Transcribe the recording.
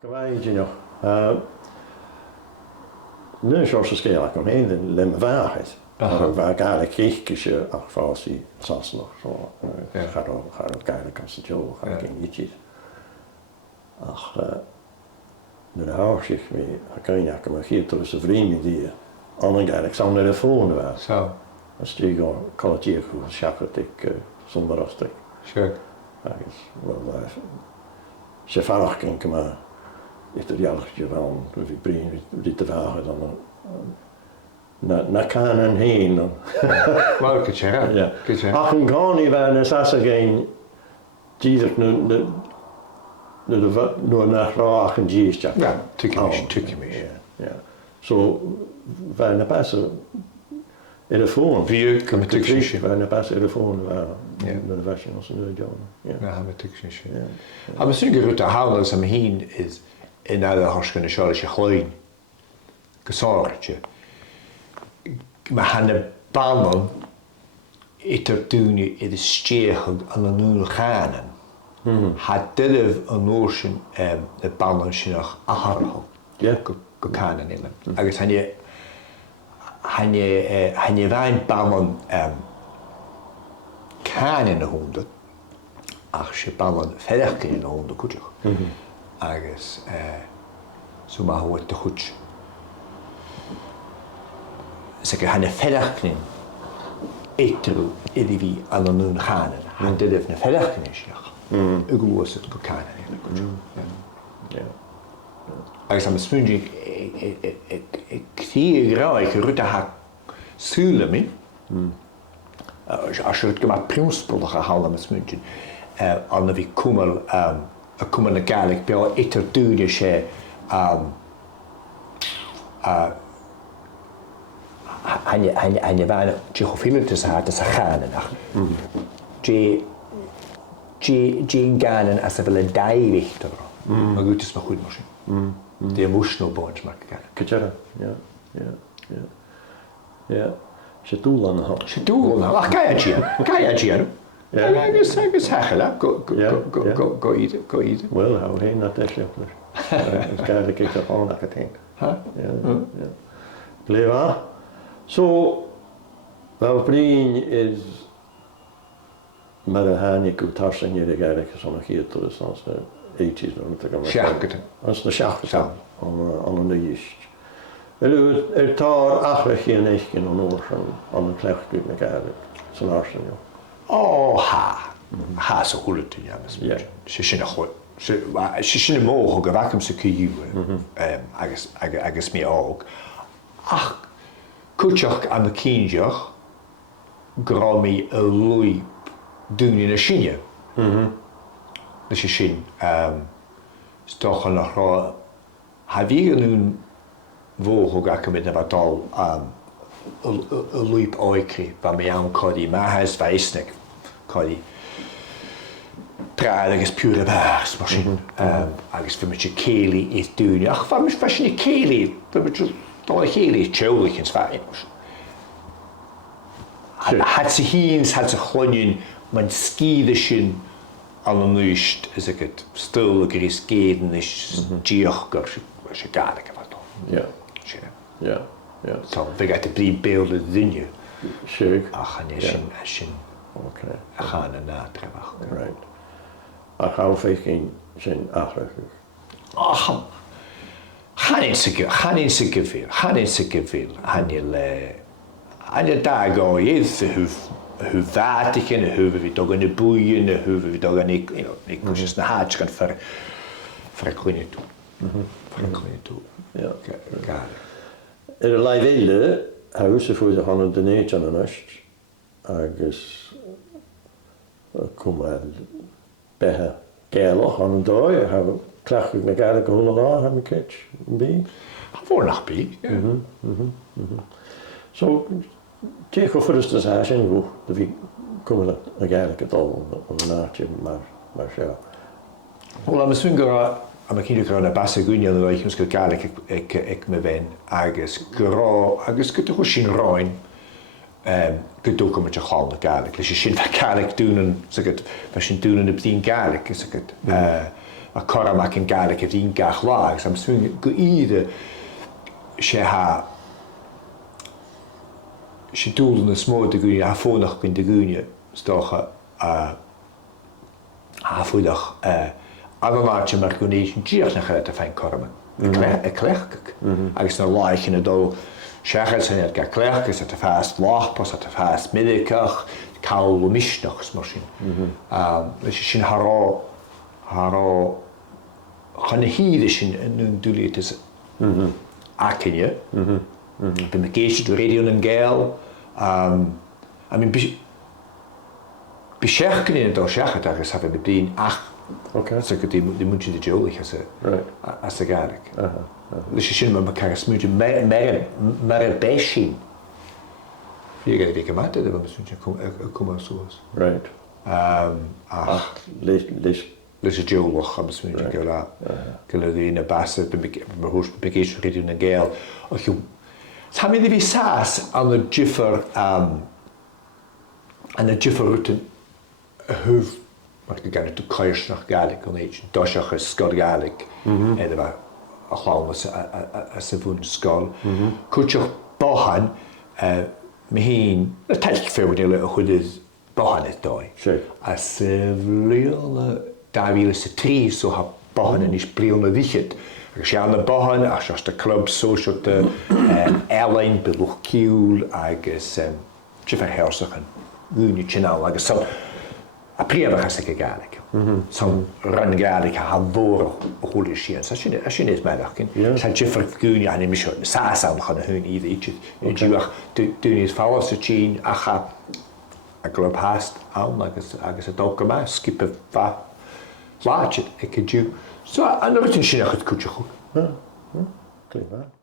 Gywaid nu zoals de scale kan heen, de lemmen waarheid. Maar waar eigenlijk kriegkische afvasie zelfs nog zo. Gaat ook eigenlijk als het jou gaat geen nietjes. Ach, nu hou zich mee. Kan je maar hier tussen vrienden die anderen eigenlijk zou naar de volgende waren. Zo. Als die gewoon kan het hier goed schakkerd ik zonder aftrek. Sure. Ze vragen kijken maar. Ik doe jaloertje van, wie brengen die te vragen dan naar kanen heen. Wel, ik zeg ja. Ach, een gani waren er geen die nu naar graag een jeestje. Ja, tukje mis. Ja. Zo waren pas in de phone. Wie kan met tukje? Waren pas in de phone waren. De was als een Joden. Ja, met tukje. Maar misschien gerucht de houden als hem heen is. En nou dan has je een schaaltje klein gezorgd. Maar han de banen het er toen in de steeg aan de nul gaan. Had dit een notion de banen nog achter Ja, kan nemen. Als han je wijn banen kan in de honden. Als je banen verder in de honden goed. Agus so ma ho te goed. Zeker hanne verderkning etru edivi anonun ganen. Han dit heeft een verderkning zeg. Ik was het kokanen in goed. Ja. Als am spunging ik zie graag ik rutte ha sule me. Als je het gemaakt primspel gehaald am spunging aan de kumel kommer na gaelig beo etter dúne sé han je bhana geofiltas hat as a chanan nach. Jean ganan as a bhfuil daivichtar. Ma gutas ma chud mar. The emotional bonds mar ganan. Kutjara, ja. Ze doel aan de hand. Ze doel aan. Ach, kan je Gian? Ja, agus hachela, go eat. Wel, hou heen naar het simpler. Dat kan ik er gewoon naar het heen. Ja. Leva. Zo, wat vriend is met een haanje kutas en je de eigenlijk zo'n hier tot de sans eetjes doen te gaan. Schachten. Als de schachten aan een jist. Er tar achter geen echtje en oorzaak aan een slecht goed met eigenlijk. Zo'n arsen, joh. Oh, ha, zo goed het ja, misschien. Ze zijn nog goed. Ze zijn mogelijk gewakken ze kunnen. Agus me ook. Ach, kutjach aan de kindjach, grami een loei doen in een schienje. Dus je zien, toch nog wel. Heb je nu mogelijk gewakken met een batal een loei oikri, waarmee aan kan die maar hij is wijsnik. Kan die praten is pure baars misschien. Als we met je keli is doen. Ach, wat is je keli? We met je toch keli tjouwelijk in zwaar. Had ze hier, had ze gewoon mijn skiedischen aan een nuist, is ik het stillijker is geden is dierker, als je dadelijk wat. Ja. Zo, we gaan de drie beelden dingen. Zeker. Ach, en is een. Oké. Gaan er na trekken. Right. Ach, hou geen zijn achter. Ach, gaan eens een keer veel. En je daar ga je hoe water en hoe we toch in de boeien, hoe we toch in ik moest eens naar haatje gaan verkleinen toe. Verkleinen toe. Ja. Er de leidwille huizen voor de handen de neetje aan de nest. Agus kom uit bij kerel aan een dag. Hebben klacht ik met eigenlijk een hele dag hebben catch bij. Voor nog bij. Zo tegen voor de stage en hoe de komen dat eigenlijk het al een naartje maar ja. Wel, misschien gaan am ik hier naar Basse Gunja dan ik misschien kijken ik me ben agus kunt toch zien roin kunt ook met je gaan kijken dus je ziet wat kijken doen en zeg het was je doen in de 10 kijken is het a choramach yn gael ac y ddyn gach lag. So, I'm go either she ha she doelde een smooth de gunie, haar voordag in de gunie stocha haar voordag allemaal maar gunation gier naar het fijn kormen. Ik klerk. Als naar laag in het dol, zeggen ze net ga klerk is het te vast laag pas het te vast middekach kaal misch nog smashing. Dus je zien haar gaan hier is in doel het is akenje. Ben me geest door radio en geil. I mean, beschäftigen in het zeggen dat is hebben bedien ach. Okay. So die moet je de jolig als de garik. Dus je ziet maar elkaar smutje maar bijzien. Je gaat weer gemaakt hebben we smutje komen zoals. Right. Dus het jolig hebben smutje gela. Gela die in de basis bij hoest begeest radio en geil. Sam je die saas aan de jiffer routen hoef maar ik ga nu toe kruis nog galig kon eet dosach is skol galig en er was a gewoon as a wound skull could je bohan mehin a test for with a goed is bohan het dooi as real daar se tri so ha bohan en is prione wichtet Gaan de bohan als de club social de airline beloch kiel agus jiffer hersachen unie channel agus so a prier has ik galig. Som run galig ha voor holisien. Als je niet mij dachten. Zijn jiffer gunie aan emission saasam gaan hun ieder iets. En je doen is vallen se chin acha a club hast aan agus het ook maar skippen va laat ik je. So aan de rutin het kutje goed. Klinkt waar.